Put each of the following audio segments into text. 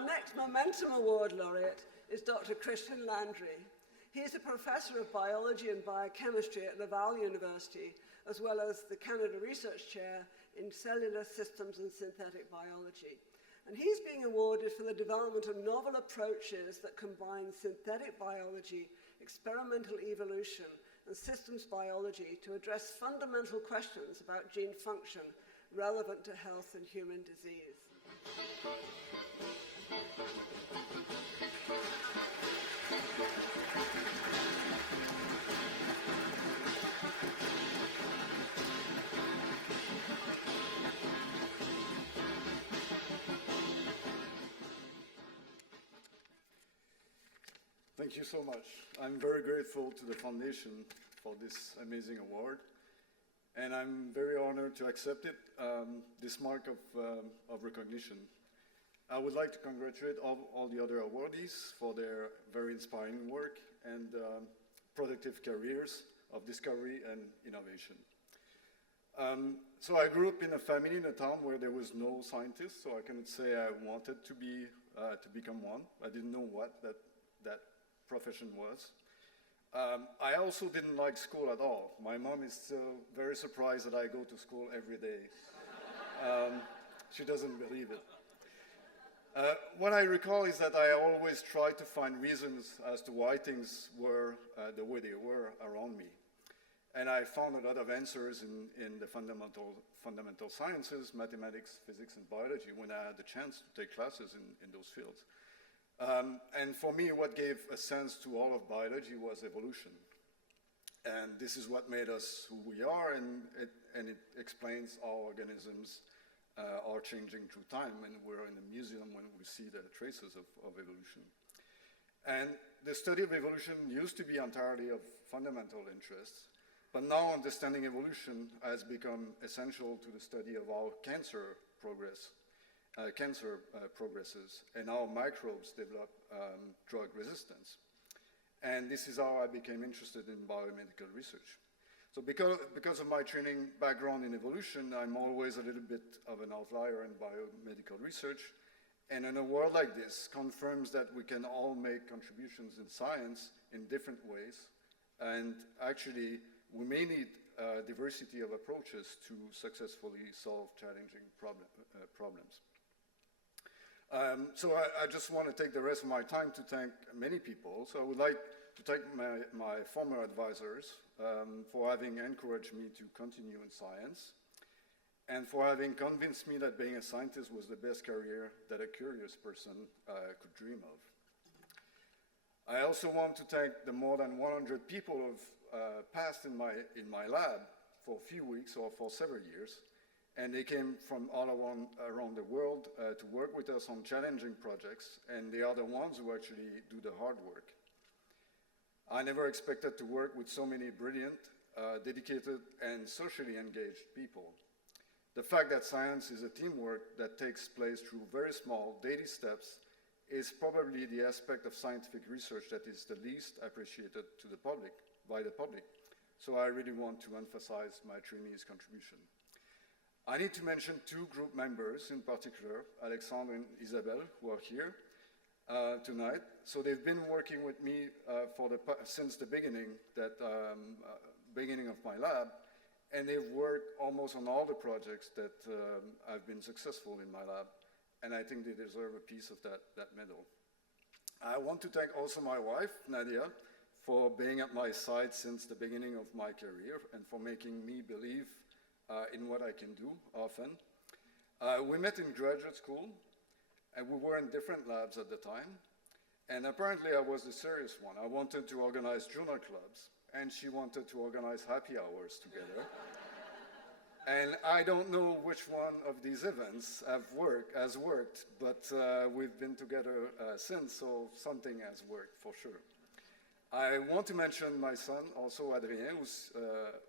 Our next Momentum Award laureate is Dr. Christian Landry. He is a professor of biology and biochemistry at Laval University, as well as the Canada Research Chair in Cellular Systems and Synthetic Biology. And he's being awarded for the development of novel approaches that combine synthetic biology, experimental evolution, and systems biology to address fundamental questions about gene function relevant to health and human disease. Thank you so much. I'm very grateful to the Foundation for this amazing award, and I'm very honored to accept it, this mark of recognition. I would like to congratulate all the other awardees for their very inspiring work and productive careers of discovery and innovation. So I grew up in a family in a town where there was no scientist, so I cannot say I wanted to become one. I didn't know what that profession was. I also didn't like school at all. My mom is still very surprised that I go to school every day. She doesn't believe it. What I recall is that I always tried to find reasons as to why things were the way they were around me. And I found a lot of answers in the fundamental sciences, mathematics, physics, and biology when I had the chance to take classes in those fields. And for me, what gave a sense to all of biology was evolution. And this is what made us who we are, and it explains how organisms are changing through time, and we're in a museum when we see the traces of evolution. And the study of evolution used to be entirely of fundamental interest, but now understanding evolution has become essential to the study of how cancer progresses, and how microbes develop drug resistance. And this is how I became interested in biomedical research. So because of my training background in evolution, I'm always a little bit of an outlier in biomedical research. And in a world like this confirms that we can all make contributions in science in different ways. And actually, we may need diversity of approaches to successfully solve challenging problems. So I just want to take the rest of my time to thank many people. So I would like to thank my former advisors for having encouraged me to continue in science, and for having convinced me that being a scientist was the best career that a curious person could dream of. I also want to thank the more than 100 people who have passed in my lab for a few weeks or for several years, and they came from all around the world to work with us on challenging projects, and they are the ones who actually do the hard work. I never expected to work with so many brilliant, dedicated, and socially engaged people. The fact that science is a teamwork that takes place through very small daily steps is probably the aspect of scientific research that is the least appreciated by the public. So I really want to emphasize my trainees' contribution. I need to mention two group members in particular, Alexandre and Isabelle, who are here tonight. So they've been working with me since the beginning of my lab, and they've worked almost on all the projects that I've been successful in my lab, and I think they deserve a piece of that medal. I want to thank also my wife, Nadia, for being at my side since the beginning of my career and for making me believe in what I can do often. We met in graduate school, and we were in different labs at the time. And apparently I was the serious one. I wanted to organize journal clubs, and she wanted to organize happy hours together. And I don't know which one of these events has worked, but we've been together since, so something has worked for sure. I want to mention my son, also Adrien,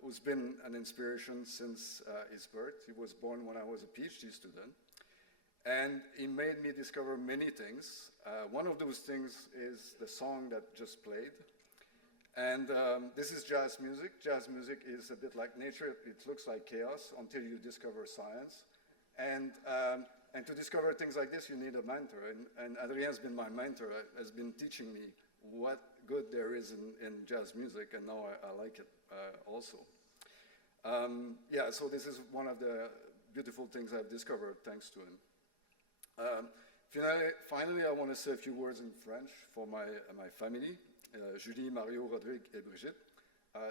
who's been an inspiration since his birth. He was born when I was a PhD student, and he made me discover many things. One of those things is the song that just played. And this is jazz music. Jazz music is a bit like nature. It looks like chaos until you discover science. And And to discover things like this, you need a mentor. And Adrien has been my mentor, has been teaching me what good there is in jazz music, and now I like it also. Yeah, so this is one of the beautiful things I've discovered thanks to him. Finally, I want to say a few words in French for my family, Julie, Mario, Rodrigue, et Brigitte.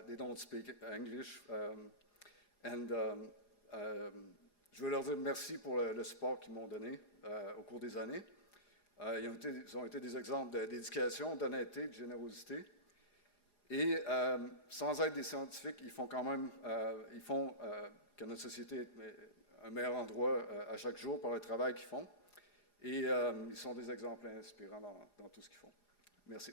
They don't speak English. Je veux leur dire merci pour le support qu'ils m'ont donné au cours des années. Ils ont été des exemples de d'éducation, d'honnêteté, de générosité. Et sans être des scientifiques, ils font quand même, que notre société est un meilleur endroit à chaque jour par le travail qu'ils font. Et ils sont des exemples inspirants dans tout ce qu'ils font. Merci.